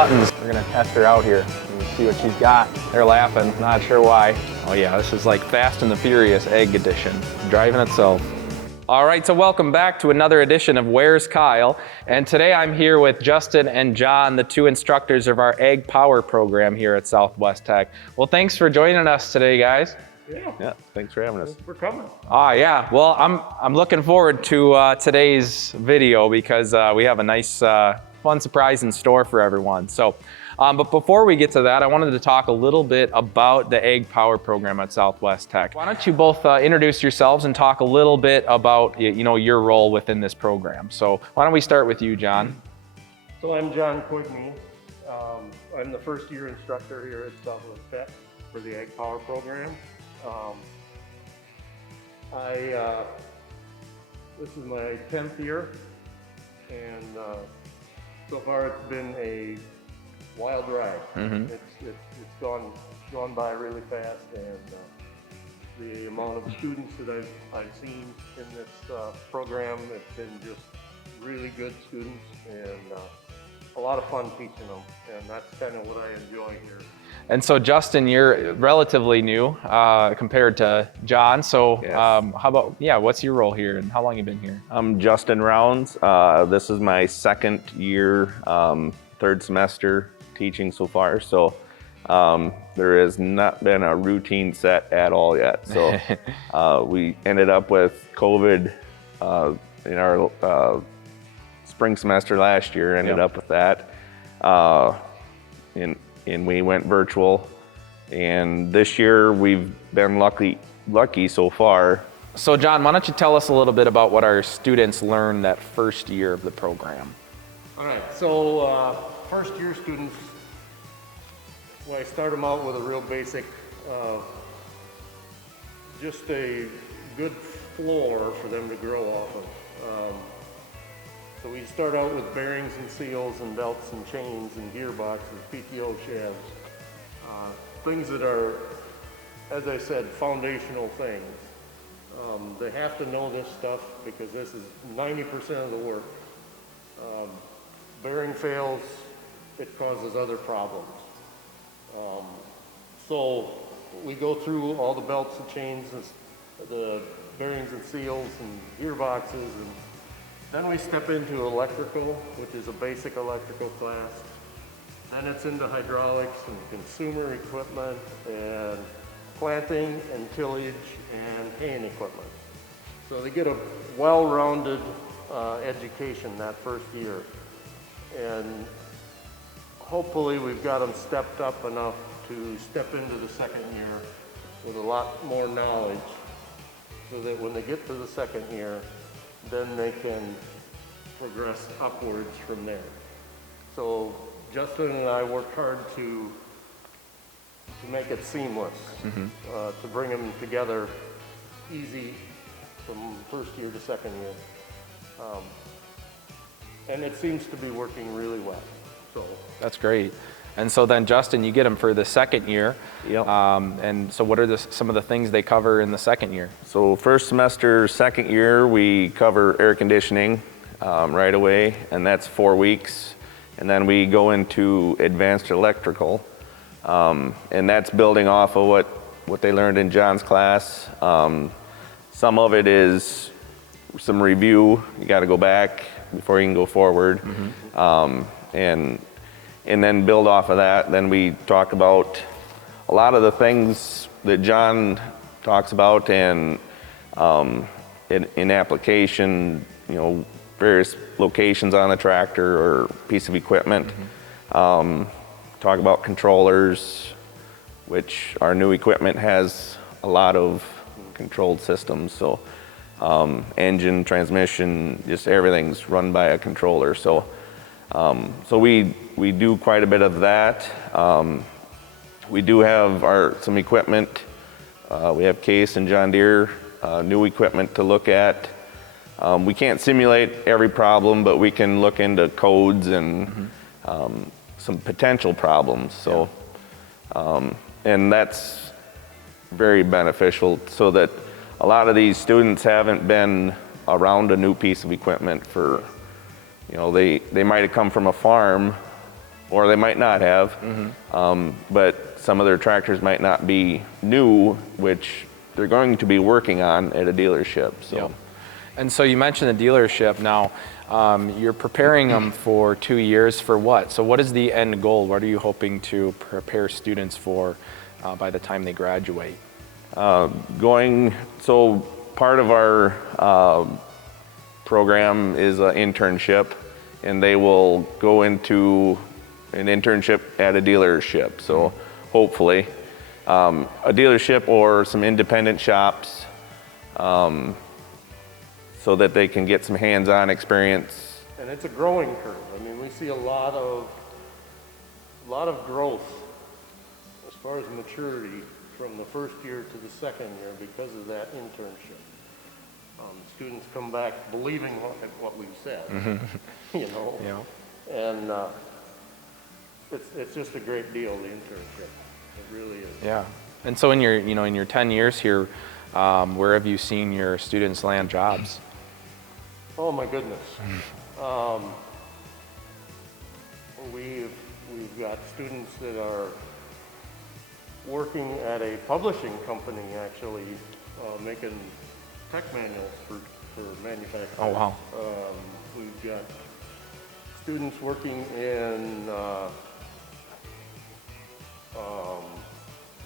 buttons. We're gonna test her out here and see what she's got. They're laughing, not sure why. Oh yeah, this is like Fast and the Furious Egg Edition, driving itself. All right, so welcome back to another edition of Where's Kyle? And today I'm here with Justin and John, the two instructors of our Egg Power program here at Southwest Tech. Well, thanks for joining us today, guys. Yeah, thanks for having us. Thanks for coming. Yeah, well, I'm looking forward to today's video because we have a nice fun surprise in store for everyone. So, but before we get to that, I wanted to talk a little bit about the Egg Power program at Southwest Tech. Why don't you both introduce yourselves and talk a little bit about your role within this program. So why don't we start with you, John? So I'm John Quigney. I'm the first year instructor here at Southwest Tech for the Egg Power program. This is my 10th year, and so far it's been a wild ride. Mm-hmm. It's gone by really fast, and the amount of students that I've seen in this program, it's been just really good students, and a lot of fun teaching them, and that's kind of what I enjoy here. And so Justin, you're relatively new compared to John. So Yes. how about, what's your role here and how long have you been here? I'm Justin Rounds. This is my second year, third semester teaching so far. So there has not been a routine set at all yet. So we ended up with COVID in our spring semester last year, ended up with that. And we went virtual, and this year we've been lucky so far. So John, why don't you tell us a little bit about what our students learned that first year of the program? All right, so first year students, I start them out with a real basic, just a good floor for them to grow off of. So we start out with bearings and seals and belts and chains and gearboxes, PTO shafts, things that are, as I said, foundational things. They have to know this stuff because this is 90% of the work. Bearing fails, it causes other problems. So we go through all the belts and chains, the bearings and seals and gearboxes, and then we step into electrical, which is a basic electrical class. Then it's into hydraulics and consumer equipment and planting and tillage and haying equipment. So they get a well-rounded education that first year. And hopefully we've got them stepped up enough to step into the second year with a lot more knowledge so that when they get to the second year, then they can progress upwards from there. So Justin and I worked hard to make it seamless, to bring them together easy from first year to second year. And it seems to be working really well. So That's great. And so then Justin, you get them for the second year. Yep. And so what are some of the things they cover in the second year? So first semester, second year, we cover air conditioning right away, and that's 4 weeks. And then we go into advanced electrical, and that's building off of what they learned in John's class. Some of it is some review. You got to go back before you can go forward. And then build off of that. Then we talk about a lot of the things that John talks about, and in application, various locations on the tractor or piece of equipment. Talk about controllers, which our new equipment has a lot of controlled systems. So engine, transmission, just everything's run by a controller. So we do quite a bit of that. We do have some equipment. We have Case and John Deere, new equipment to look at. We can't simulate every problem, but we can look into codes and some potential problems. So, and that's very beneficial, so that a lot of these students haven't been around a new piece of equipment for, they might have come from a farm or they might not have. But some of their tractors might not be new, which they're going to be working on at a dealership. So. Yep. And so you mentioned the dealership. Now, you're preparing them for 2 years for what? So what is the end goal? What are you hoping to prepare students for by the time they graduate? So part of our program is an internship, and they will go into an internship at a dealership. So hopefully a dealership or some independent shops, so that they can get some hands-on experience. And it's a growing curve. I mean, we see a lot of growth as far as maturity from the first year to the second year because of that internship. Students come back believing what we've said, you know. Yeah. And it's just a great deal, the internship. It really is. Yeah. And so in your 10 years here, where have you seen your students land jobs? Oh my goodness. We've got students that are working at a publishing company, actually, making tech manuals for manufacturers. Oh, wow. We've got students working in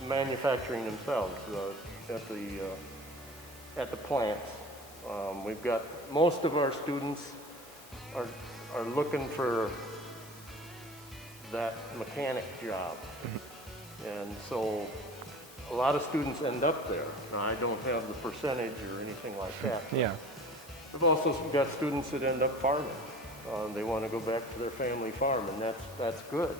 manufacturing themselves at the plants. We've got most of our students are looking for that mechanic job, and so a lot of students end up there. Now, I don't have the percentage or anything like that. Yeah. We've also got students that end up farming. They want to go back to their family farm, and that's good.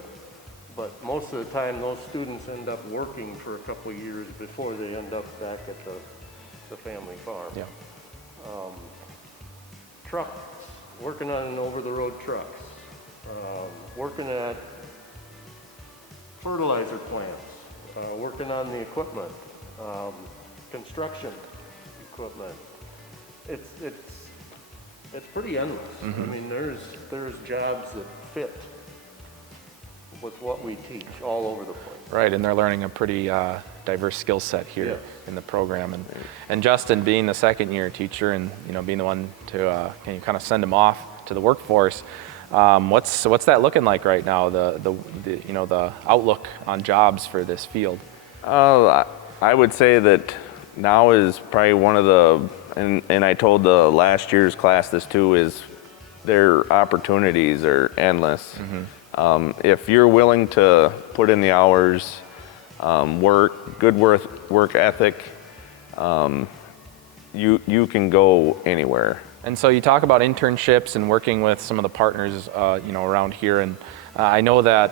But most of the time, those students end up working for a couple of years before they end up back at the family farm. Yeah. Trucks, working on over-the-road trucks, working at fertilizer plants, working on the equipment, construction equipment. It's pretty endless. I mean, there's jobs that fit with what we teach all over the place. Right, and they're learning a pretty diverse skill set here Yes. in the program. And Justin, being the second year teacher and being the one to kind of send them off to the workforce, what's that looking like right now? The outlook on jobs for this field. I would say that now is probably one of the, and I told the last year's class this too, is their opportunities are endless. If you're willing to put in the hours, good work ethic, you can go anywhere. And so you talk about internships and working with some of the partners, around here. And I know that,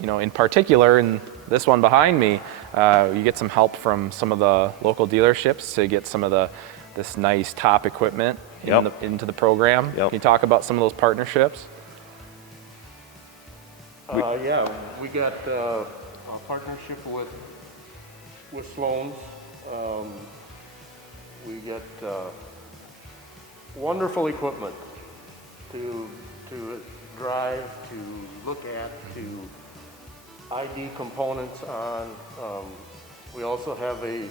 in particular, in this one behind me, you get some help from some of the local dealerships to get some of this nice top equipment into the program. Yep. Can you talk about some of those partnerships? Yeah, we got a partnership with Sloan's. We got wonderful equipment to drive, to look at, to ID components on. We also have a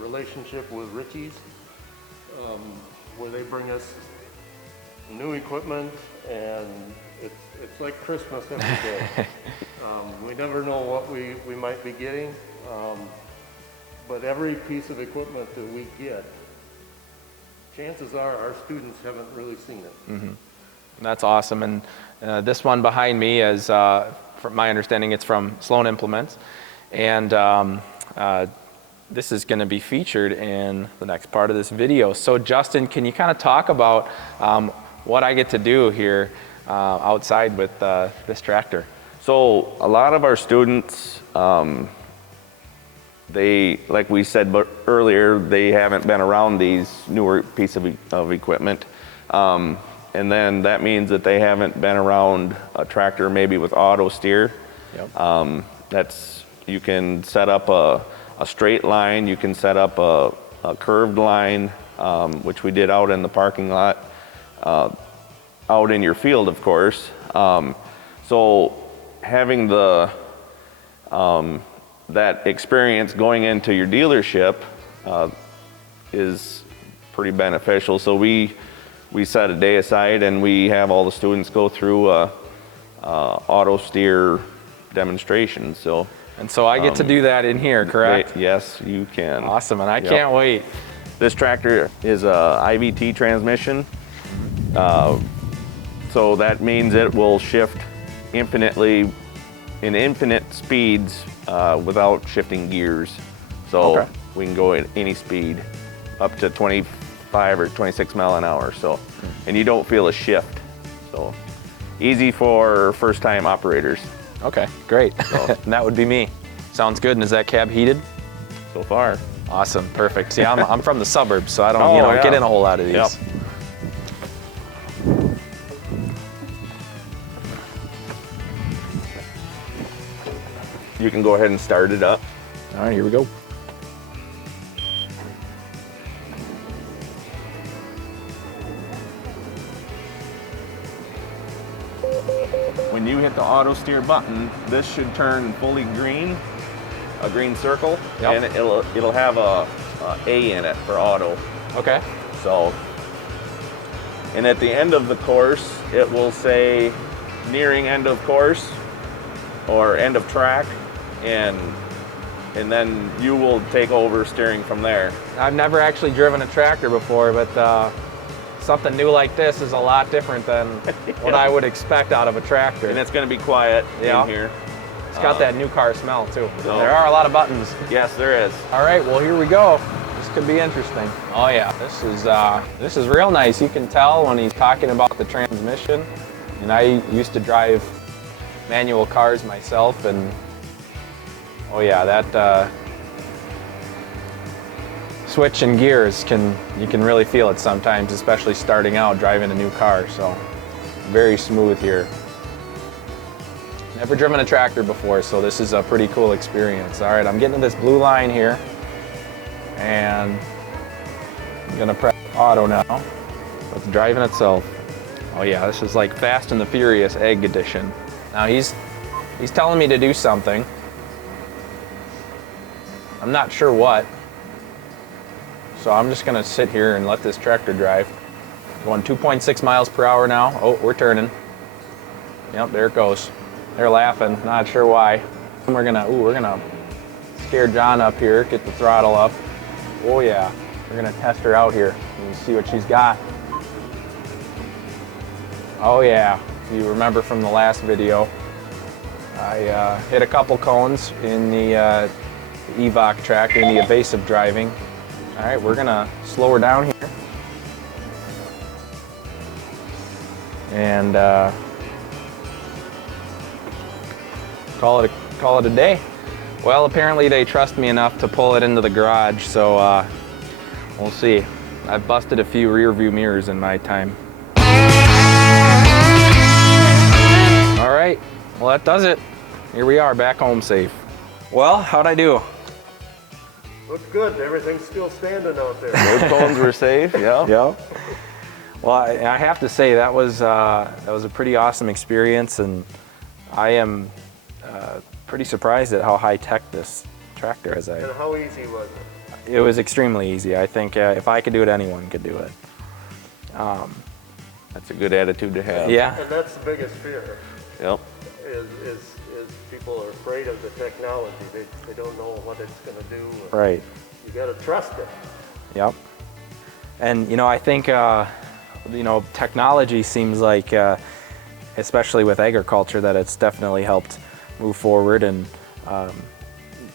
relationship with Ritchie's, where they bring us new equipment, and it's like Christmas every day. We never know what we might be getting, but every piece of equipment that we get, chances are our students haven't really seen it. That's awesome. And this one behind me is, from my understanding, it's from Sloan Implements. And this is going to be featured in the next part of this video. So Justin, can you kind of talk about what I get to do here outside with this tractor? So a lot of our students, they, like we said earlier, they haven't been around these newer piece of equipment. And then that means that they haven't been around a tractor maybe with auto steer. Yep. You can set up a straight line, you can set up a curved line, which we did out in the parking lot, out in your field, of course. So having that experience going into your dealership is pretty beneficial. So we set a day aside and we have all the students go through a auto steer demonstration. So I get to do that in here, correct? Yes, you can. Awesome, and I can't wait. This tractor is a IVT transmission. So that means it will shift infinitely in infinite speeds without shifting gears. So we can go at any speed up to 25 or 26 mile an hour. So, and you don't feel a shift. So easy for first time operators. Okay, great. So, and that would be me. Sounds good. And is that cab heated? So far. Awesome, perfect. See, I'm from the suburbs, so I don't get in a whole lot of these. Yep. You can go ahead and start it up. All right, here we go. When you hit the auto steer button, this should turn fully green, a green circle, and it'll have a A in it for auto. Okay. So, and at the end of the course, it will say nearing end of course or end of track, and then you will take over steering from there. I've never actually driven a tractor before, but something new like this is a lot different than what I would expect out of a tractor. And it's going to be quiet in here. It's got that new car smell too. There are a lot of buttons. Yes, there is. All right, well here we go. This could be interesting. Oh yeah, this is real nice. You can tell when he's talking about the transmission. And I used to drive manual cars myself, and oh yeah, that switch in gears you can really feel it sometimes, especially starting out driving a new car. So very smooth here. Never driven a tractor before, so this is a pretty cool experience. All right, I'm getting to this blue line here, and I'm gonna press auto now. It's driving itself. Oh yeah, this is like Fast and the Furious Egg Edition. Now he's telling me to do something. I'm not sure what. So I'm just gonna sit here and let this tractor drive. Going 2.6 miles per hour now. Oh, we're turning. Yep, there it goes. They're laughing, not sure why. We're gonna scare John up here, get the throttle up. Oh yeah, we're gonna test her out here and see what she's got. Oh yeah, if you remember from the last video, I hit a couple cones in the EVOC track, in the evasive driving. All right, we're gonna slow her down here. And call it a day. Well, apparently they trust me enough to pull it into the garage, so we'll see. I've busted a few rear view mirrors in my time. All right, well that does it. Here we are, back home safe. Well, how'd I do? Looks good. Everything's still standing out there. Those cones were safe, yeah. Yeah. Well, I have to say that was a pretty awesome experience, and I am pretty surprised at how high tech this tractor is. And how easy was it? It was extremely easy. I think if I could do it, anyone could do it. That's a good attitude to have. Yeah. And that's the biggest fear. Yep. Is people are afraid of the technology. They don't know what it's going to do. Right. You got to trust it. Yep. And I think technology seems like, especially with agriculture, that it's definitely helped move forward. And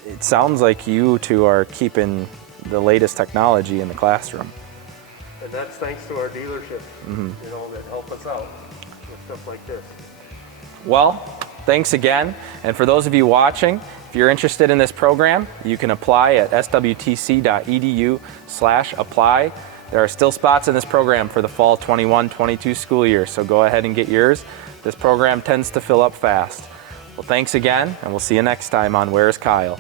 it sounds like you two are keeping the latest technology in the classroom. And that's thanks to our dealership, that help us out with stuff like this. Well, thanks again. And for those of you watching, if you're interested in this program, you can apply at swtc.edu/apply. There are still spots in this program for the fall 21-22 school year, so go ahead and get yours. This program tends to fill up fast. Well, thanks again, and we'll see you next time on Where's Kyle?